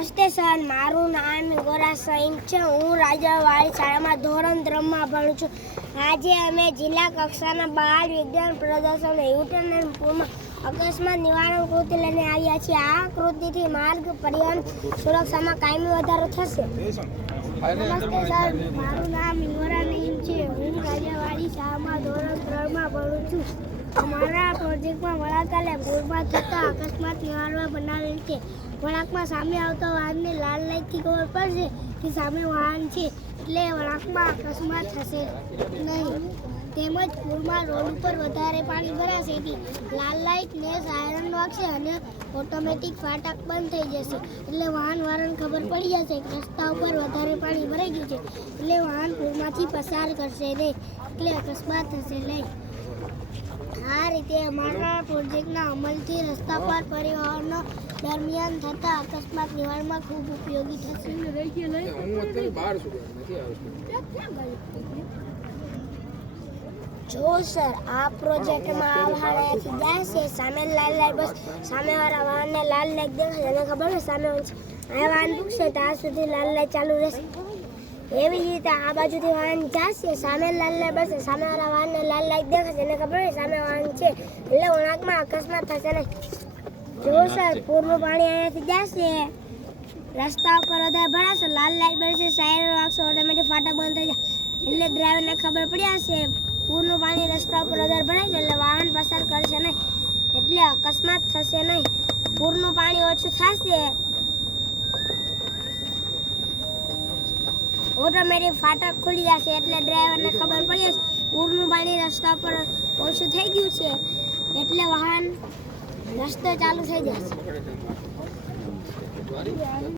નમસ્તે સર, મારું નામ ગોરા સઈમ છે. હું રાજાવાડી શાળામાં ધોરણ 3 માં ભણું છું. આજે અમે જિલ્લા કક્ષાના બાળ વિજ્ઞાન પ્રદર્શન યુટર્નપુરમાં અકસ્માત નિવારણ કૃતિ લઈને આવ્યા છીએ. આ કૃતિથી માર્ગ પરિવહન સુરક્ષામાં કાયમી વધારો થશે. નમસ્તે સર, મારું નામ ગોરા સઈમ છે. હું રાજાવાડી શાળામાં ધોરણ 3 માં ભણું છું. અમારા પ્રોજેક્ટમાં વળાંકાલે પૂરમાં થતા અકસ્માત નિવારવા બનાવેલ છે. વળાંકમાં સામે આવતા વાહનને લાલ લાઇટથી ખબર પડશે કે સામે વાહન છે, એટલે વળાંકમાં અકસ્માત થશે નહીં. તેમજ પૂરમાં રોડ ઉપર વધારે પાણી ભરાશે એટલે લાલ લાઇટને સાયરન વાગશે અને ઓટોમેટિક ફાટક બંધ થઈ જશે. એટલે વાહનવાળાને ખબર પડી જશે કે રસ્તા ઉપર વધારે પાણી ભરાઈ ગયું છે, એટલે વાહન પૂરમાંથી પસાર કરશે નહીં, એટલે અકસ્માત થશે નહીં. આ રીતે અમારા પ્રોજેક્ટના અમલથી રસ્તા પર પરિવહનો દરમિયાન થતા અકસ્માત નિવારણમાં ખૂબ ઉપયોગી થશે. જો સર, આ પ્રોજેક્ટમાં આ વાહન અહીંયાથી જાય છે, સામે લાલ લાઈટ બસ સામેવાળા વાહનને લાલ લાઈટ દેખાશે અને ખબર હોય સામે આ વાહન પૂછશે ત્યાં સુધી લાલ લાઈટ ચાલુ રહેશે. એવી જ રીતે આ બાજુથી વાહન જશે, સામે લાલ લાઈટ બસ સામેવાળા વાહનને લાલ લાઈટ દેખાશે અને ખબર હોય સામે વાહન છે, એટલે વળાંકમાં અકસ્માત થશે નહીં. જો સર, પૂરનું પાણી અહીંયાથી જશે, રસ્તા ઉપર વધારે ભરાશે, લાલ લાઈટ બળશે, સાયરન વાગશે, ઓટોમેટિક ફાટક બંધ થઈ જાય, એટલે ડ્રાઈવરને ખબર પડી જશે પૂરનું પાણી રસ્તા ઉપર વધારે ભરાય છે, એટલે વાહન પસાર કરશે નહીં, એટલે અકસ્માત થશે નહીં. પૂરનું પાણી ઓછું થશે, ઓટોમેટિક ફાટક ખુલી જશે, એટલે ડ્રાઈવરને ખબર પડી જશે પૂરનું પાણી રસ્તા પર ઓછું થઈ ગયું છે, એટલે વાહન રસ્તો ચાલુ થઈ જશે.